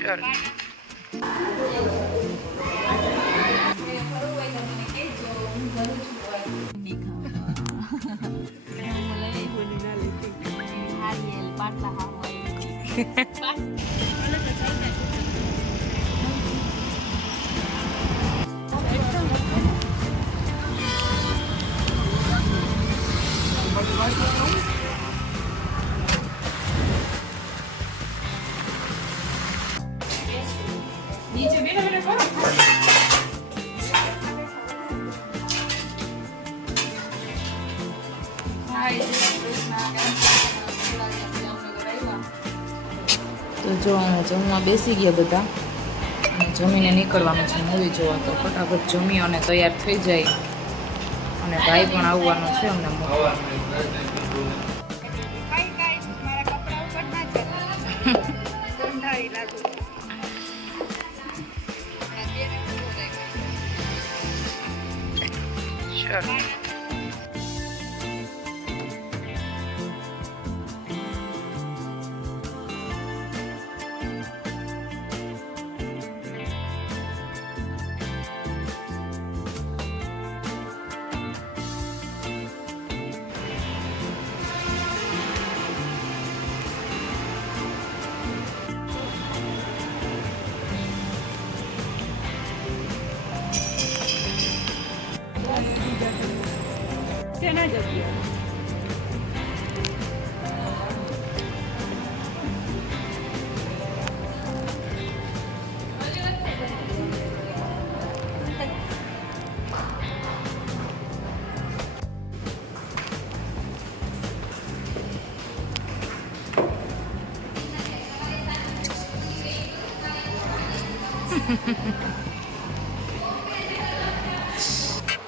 ચાલ નીચે બેઠા બેઠા કરો. તો જો અમે જમવા બેસી ગયા બધા અને જમીને નીકળવાનું છે મૂવી જોવા. તો ફટાફટ જમી અને તૈયાર થઈ જાય અને ભાઈ પણ આવવાનો છે અમને મૂકવા. ચાલો શેના જગ્યા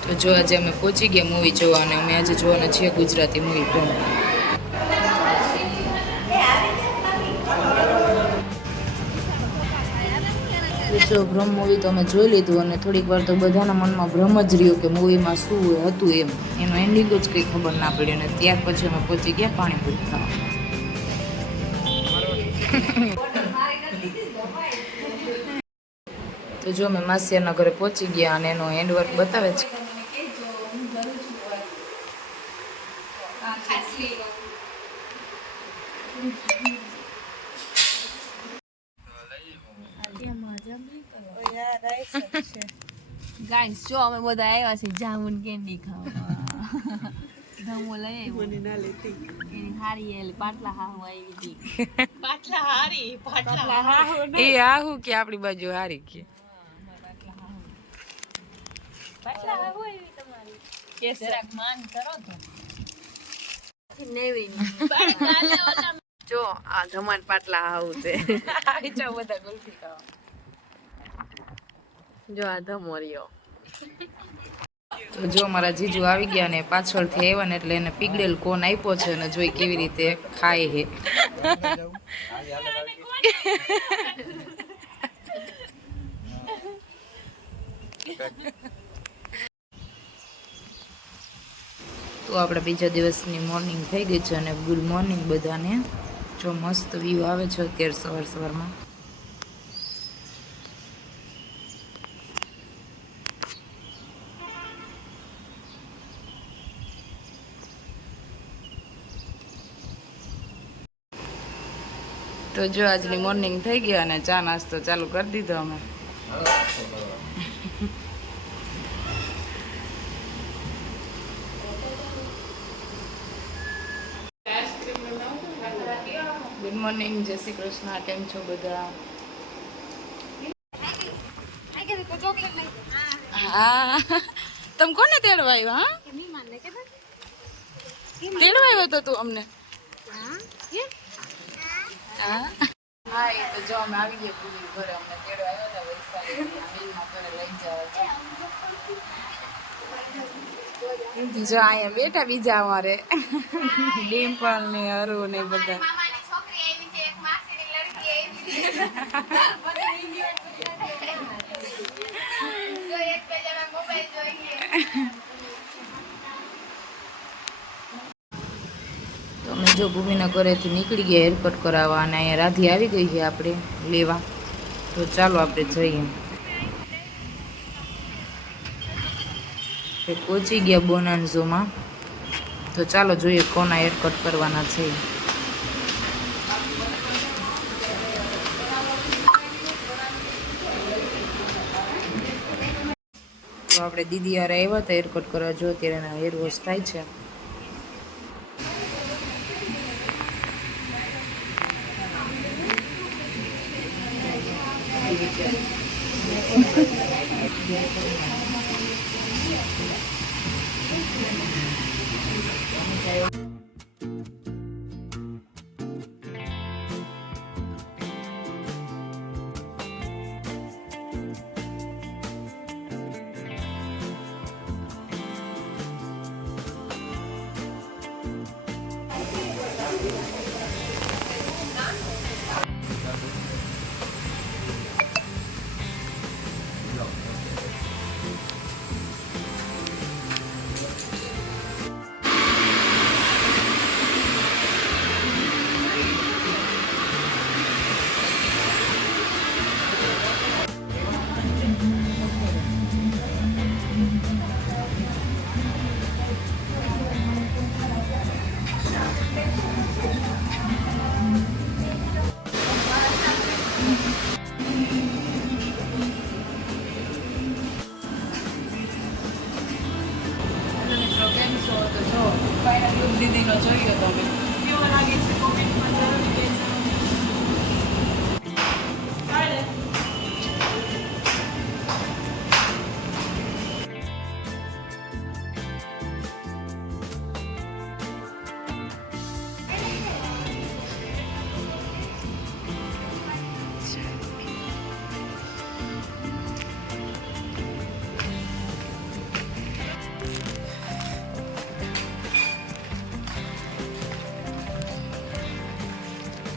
તો જો આજે અમે પહોંચી ગયા મૂવી જોવા અને અમે આજે જોવાના છીએ ગુજરાતી મૂવી બ્રહ્મ. જો બ્રહ્મ મૂવી તો અમે જોઈ લીધું અને થોડીક વાર તો બધાના મનમાં ભ્રમ જ રહ્યો કે મૂવીમાં શું હતું એમ. એનો એન્ડિંગ જ કંઈ ખબર ના પડી અને ત્યાર પછી અમે પહોંચી ગયા પાણીપુરી ખાવા. તો જો અમે માસિયાના ઘરે પહોંચી ગયા અને એનો હેન્ડવર્ક બતાવે છે. ગાઈસ જો અમે બધા આવ્યા છે જામુન કેન્ડી ખાવા. ધમો લઈ આવ્યો મને ના લેતી એની હારી એલ પાટલા હાહુ આવી હતી. પાટલા હારી પાટલા હાહુ એ આહુ કે આપણી બાજુ હારી કે પાટલા હાહુ આવી તમારી કે જરાક માન કરો તો નેવી જો આ ધમાન પાટલા હાહુ છે. આવી જાવ બધા ગુલ્ફી ખાવા. જો આ ધમોરિયો. તો જો મારા જીજુ આવી ગયા ને પાછળથી આવ્યા ને એટલે એને પીગળેલ કોન આપ્યો છે અને જોઈ કેવી રીતે ખાય હે. તો આપણે બીજા દિવસની મોર્નિંગ થઈ ગઈ છે અને ગુડ મોર્નિંગ બધાને. જો મસ્ત વ્યૂ આવે છે અત્યારે સવાર સવારમાં. તો જો આજની મોર્નિંગ થઈ ગયા અને ચા નાસ્તો ચાલુ કરી દીધો અમે. ગુડ મોર્નિંગ, જય શ્રી કૃષ્ણ. કેમ છો બધા? હા તમે કોને તેડવા આવ્યા? હા તેડવા આવ્યો તો તું અમને? હા એ તો જો અમે આવી ગયા પૂરી ઘરે. અમને તેડવા આવ્યા હતા વૈશાલી ઘરે લઈ જવા. જો અહીંયા બેઠા બીજા અમારે ડિમ્પલ ને અરુ ને બધા. તો અમે જો ભૂમિના ઘરેથી નીકળી ગયા એરકટ કરાવવા અને અહીંયા રાધી આવી ગઈ છે આપણે લેવા. તો ચાલો આપણે જઈએ. પહોંચી ગયા બોનાન્ઝોમાં. તો ચાલો જોઈએ કોના હેર કટ કરવાના છે. તો આપણે દીદી યારે આવ્યા હતા હેર કટ કરવા. જો અત્યારે એના હેર વોશ થાય છે. દીદીનો જોયો તમે કેવો લાગે છે કોમેન્ટમાં જરૂર કહેજો.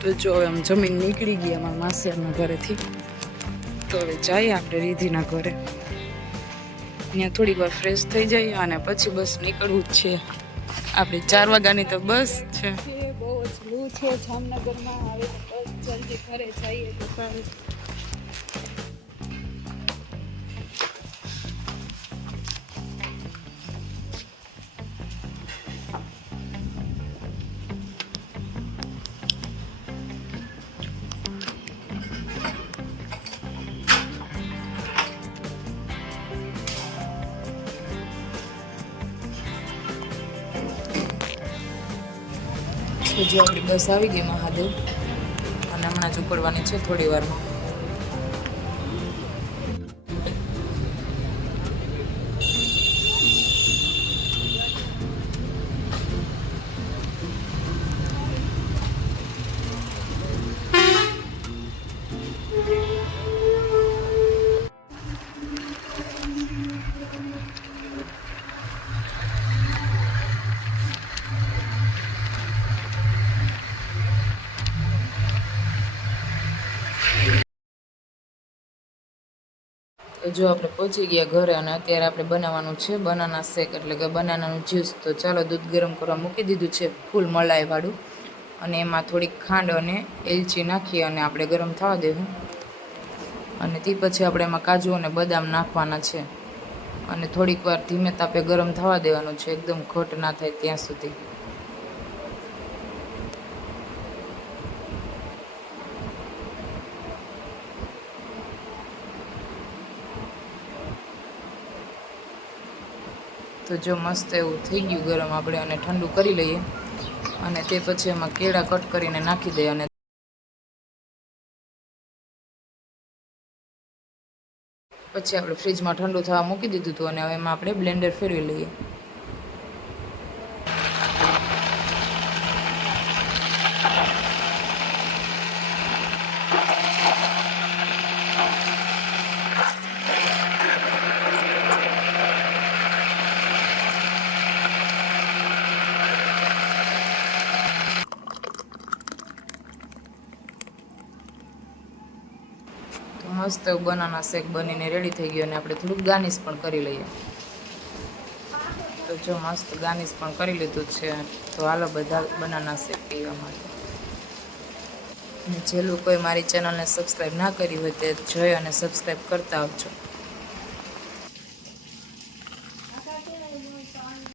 તો જો હવે આમ જમીન નીકળી ગઈ અમારા માસેરના ઘરેથી. તો હવે જઈએ આપણે રીધિના ઘરે. ત્યાં થોડીક વાર ફ્રેશ થઈ જઈએ અને પછી બસ નીકળવું જ છે. આપણે 4 વાગ્યાની તો બસ છે. બહુ જ લૂ છે જામનગરમાં. હવે બસ જલ્દી ઘરે જઈએ તો સારું. તો જો આપણી બસ આવી ગઈ મહાદેવ અને હમણાં જ ઉપડવાની છે થોડી વારમાં. તો જો આપણે પહોંચી ગયા ઘરે અને અત્યારે આપણે બનાવવાનું છે બનાના શેક એટલે કે બનાનાનું જ્યુસ. તો ચાલો દૂધ ગરમ કરવા મૂકી દીધું છે ફૂલ મલાઈવાળું અને એમાં થોડીક ખાંડ અને એલચી નાખી અને આપણે ગરમ થવા દેવું. અને તે પછી આપણે એમાં કાજુ અને બદામ નાખવાના છે અને થોડીક વાર ધીમે તાપે ગરમ થવા દેવાનું છે એકદમ ઘટ ના થાય ત્યાં સુધી. તો જો મસ્ત એવું થઈ ગયું ગરમ. આપણે અને ઠંડુ કરી લઈએ અને તે પછી એમાં કેળા કટ કરીને નાખી દઈએ અને પછી આપણે ફ્રીજમાં ઠંડુ થવા મૂકી દીધું હતું અને હવે એમાં આપણે બ્લેન્ડર ફેરવી લઈએ. મસ્ત બનાના શેક બનીને રેડી થઈ ગયો અને આપણે થોડુંક ગાર્નિશ પણ કરી લઈએ. તો જો મસ્ત ગાર્નિશ પણ કરી લીધું છે. તો હાલો બધા બનાના શેક પીવા માટે. અને જે લોકોએ મારી ચેનલને સબસ્ક્રાઈબ ના કરી હોય તે જોઈ અને સબસ્ક્રાઈબ કરતા આવજો.